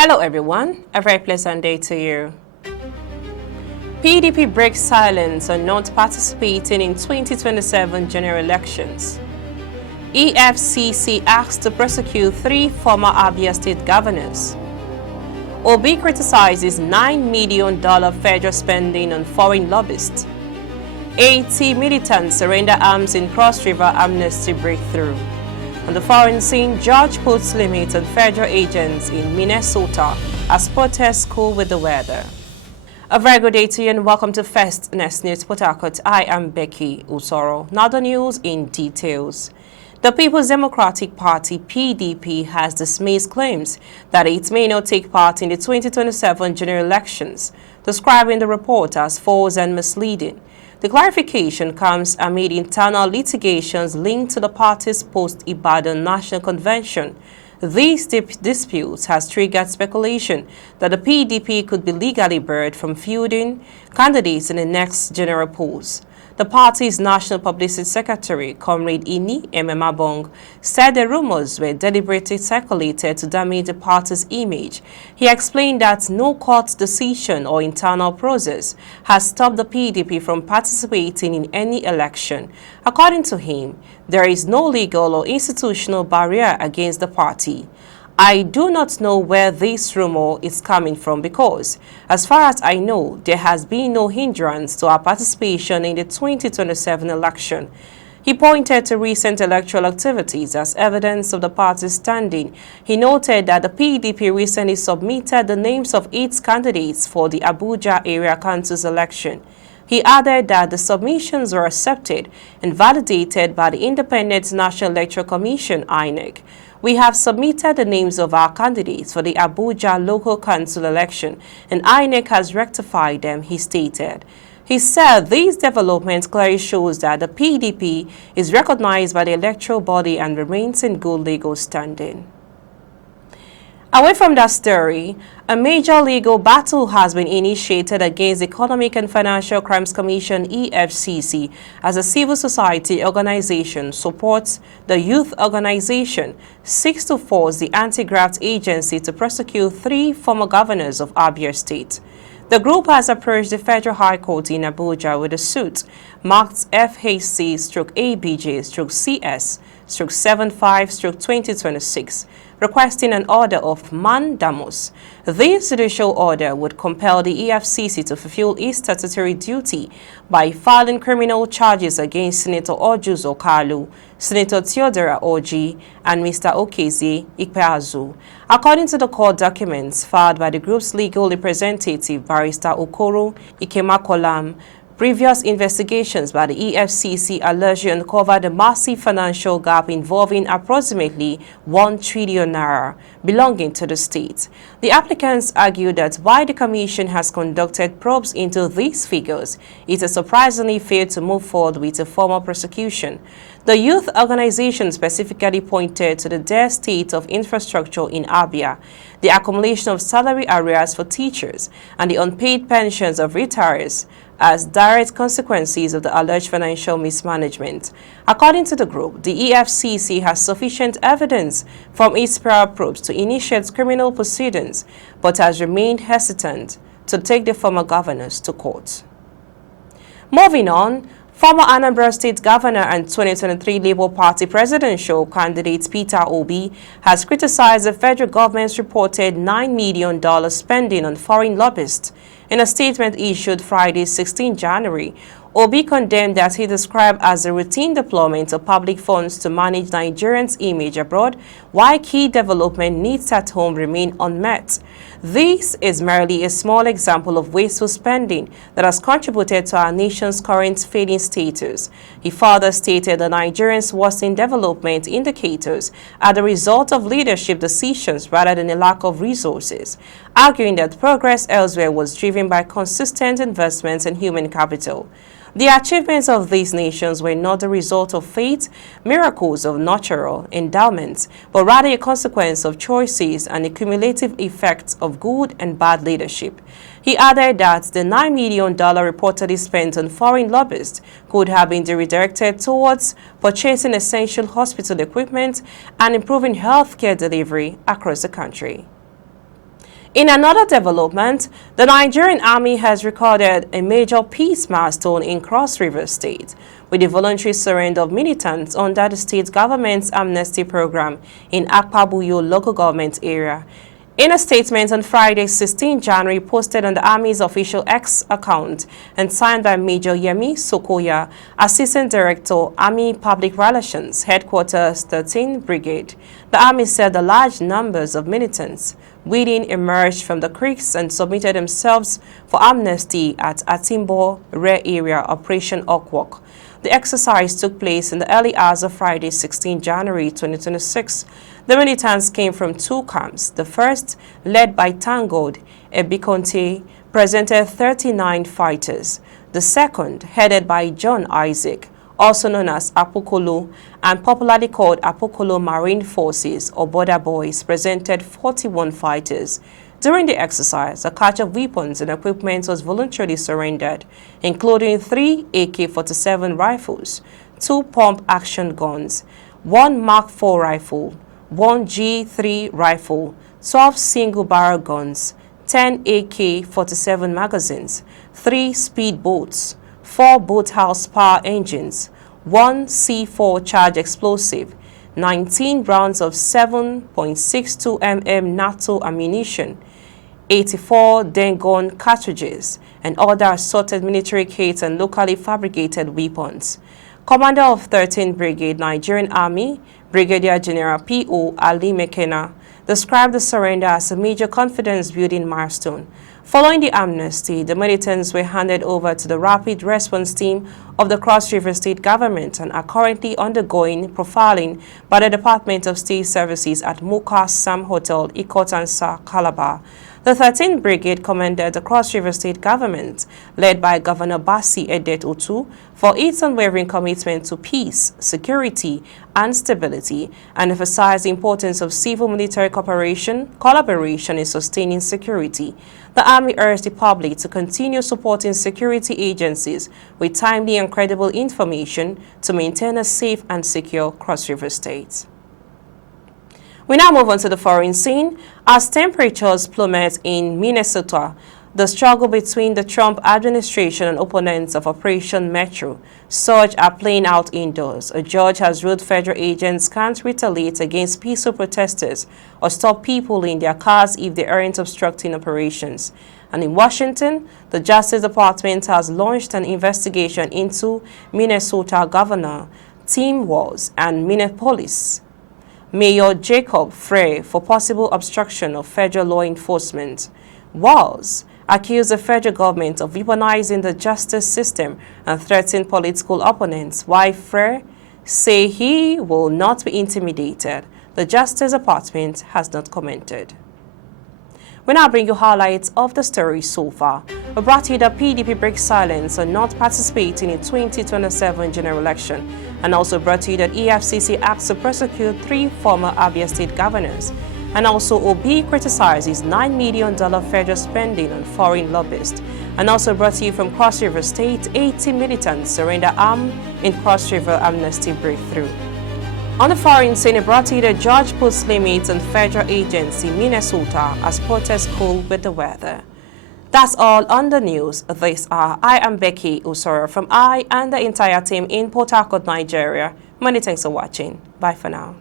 Hello everyone, a very pleasant day to you. PDP breaks silence on not participating in 2027 general elections. EFCC asks to prosecute 3 former Abia state governors. Obi criticizes $9 million federal spending on foreign lobbyists. 80 militants surrender arms in Cross River amnesty breakthrough. On the foreign scene, judge puts limit on federal agents in Minnesota as protests cool with the weather. A very good day to you and welcome to First Next News Port Harcourt. I am Becky Usoro. Now the news in details. The People's Democratic Party, PDP, has dismissed claims that it may not take part in the 2027 general elections, describing the report as false and misleading. The clarification comes amid internal litigations linked to the party's post-Ibadan National Convention. These disputes has triggered speculation that the PDP could be legally barred from fielding candidates in the next general polls. The party's National Publicity Secretary, Comrade Ini Ememabong, said the rumors were deliberately circulated to damage the party's image. He explained that no court decision or internal process has stopped the PDP from participating in any election. According to him, there is no legal or institutional barrier against the party. I do not know where this rumor is coming from because, as far as I know, there has been no hindrance to our participation in the 2027 election. He pointed to recent electoral activities as evidence of the party's standing. He noted that the PDP recently submitted the names of 8 candidates for the Abuja Area Council's election. He added that the submissions were accepted and validated by the Independent National Electoral Commission, INEC. We have submitted the names of our candidates for the Abuja local council election, and INEC has rectified them, he stated. He said these developments clearly shows that the PDP is recognized by the electoral body and remains in good legal standing. Away from that story, a major legal battle has been initiated against the Economic and Financial Crimes Commission EFCC as a civil society organization supports the youth organization seeks to force the anti-graft agency to prosecute 3 former governors of Abia State. The group has approached the Federal High Court in Abuja with a suit marked FHC-ABJ-CS-75-2026. requesting an order of mandamus. This judicial order would compel the EFCC to fulfill its statutory duty by filing criminal charges against Senator Ojuzo Kalu, Senator Theodora Oji, and Mr. Okezi Ikpeazu. According to the court documents filed by the group's legal representative, Barrister Okoro Ikemakolam, previous investigations by the EFCC allegedly uncovered a massive financial gap involving approximately 1 trillion naira belonging to the state. The applicants argued that while the commission has conducted probes into these figures, it has surprisingly failed to move forward with a formal prosecution. The youth organization specifically pointed to the dire state of infrastructure in Abia, the accumulation of salary arrears for teachers, and the unpaid pensions of retirees as direct consequences of the alleged financial mismanagement. According to the group, the EFCC has sufficient evidence from its prior probes to initiate criminal proceedings, but has remained hesitant to take the former governors to court. Moving on, former Anambra State Governor and 2023 Labour Party presidential candidate Peter Obi has criticized the federal government's reported $9 million spending on foreign lobbyists. In a statement issued Friday, 16 January, Obi condemned that he described as a routine deployment of public funds to manage Nigerians' image abroad, while key development needs at home remain unmet. This is merely a small example of wasteful spending that has contributed to our nation's current failing status. He further stated that Nigerians' worsening development indicators are the result of leadership decisions rather than a lack of resources, arguing that progress elsewhere was driven by consistent investments in human capital. The achievements of these nations were not the result of fate, miracles of natural endowments, but rather a consequence of choices and the cumulative effects of good and bad leadership. He added that the $9 million reportedly spent on foreign lobbyists could have been redirected towards purchasing essential hospital equipment and improving healthcare delivery across the country. In another development, the Nigerian Army has recorded a major peace milestone in Cross River State with the voluntary surrender of militants under the state government's amnesty program in Akpabuyo local government area. In a statement on Friday, 16 January, posted on the Army's official X account and signed by Major Yemi Sokoya, Assistant Director, Army Public Relations, Headquarters 13th Brigade, the Army said the large numbers of militants within emerged from the creeks and submitted themselves for amnesty at Atimbo Rare Area Operation Okwok. The exercise took place in the early hours of Friday, 16 January 2026. The militants came from two camps. The first, led by Tangod Ebikonte, presented 39 fighters. The second, headed by John Isaac, also known as Apokolo, and popularly called Apokolo Marine Forces or Border Boys, presented 41 fighters. During the exercise, a catch of weapons and equipment was voluntarily surrendered, including 3 AK-47 rifles, 2 pump-action guns, 1 Mark IV rifle, 1 G3 rifle, 12 single-barrel guns, 10 AK-47 magazines, 3 speedboats, 4 boathouse power engines, 1 C4 charge explosive, 19 rounds of 7.62 mm NATO ammunition, 84 Dengon cartridges, and other assorted military kits and locally fabricated weapons. Commander of 13th Brigade, Nigerian Army, Brigadier General P.O. Ali Mekena, described the surrender as a major confidence-building milestone. Following the amnesty, the militants were handed over to the Rapid Response Team of the Cross River State Government and are currently undergoing profiling by the Department of State Services at Muka Sam Hotel, Ikotansa, Calabar. The 13th Brigade commended the Cross River State Government, led by Governor Basi Edet Otu, for its unwavering commitment to peace, security, and stability, and emphasized the importance of civil-military collaboration in sustaining security. The Army urged the public to continue supporting security agencies with timely and credible information to maintain a safe and secure Cross River State. We now move on to the foreign scene. As temperatures plummet in Minnesota, the struggle between the Trump administration and opponents of Operation Metro Surge are playing out indoors. A judge has ruled federal agents can't retaliate against peaceful protesters or stop people in their cars if they aren't obstructing operations. And in Washington, the Justice Department has launched an investigation into Minnesota Governor Tim Walz and Minneapolis Mayor Jacob Frey for possible obstruction of federal law enforcement. Walz accused the federal government of weaponizing the justice system and threatened political opponents, while Frey say he will not be intimidated. The Justice Department has not commented. We now bring you highlights of the story so far. We brought you the PDP breaks silence on not participating in 2027 general election, and also brought you that EFCC acts to prosecute 3 former Abia state governors, and also OB criticizes $9 million federal spending on foreign lobbyists, and also brought to you from Cross River State, 80 militants surrender arm in Cross River amnesty breakthrough. On the foreign scene, it brought to you that judge puts limits on federal agents in Minnesota as protests cool with the weather. That's all on the news this hour. I am Becky Usoro from I and the entire team in Port Harcourt, Nigeria. Many thanks for watching. Bye for now.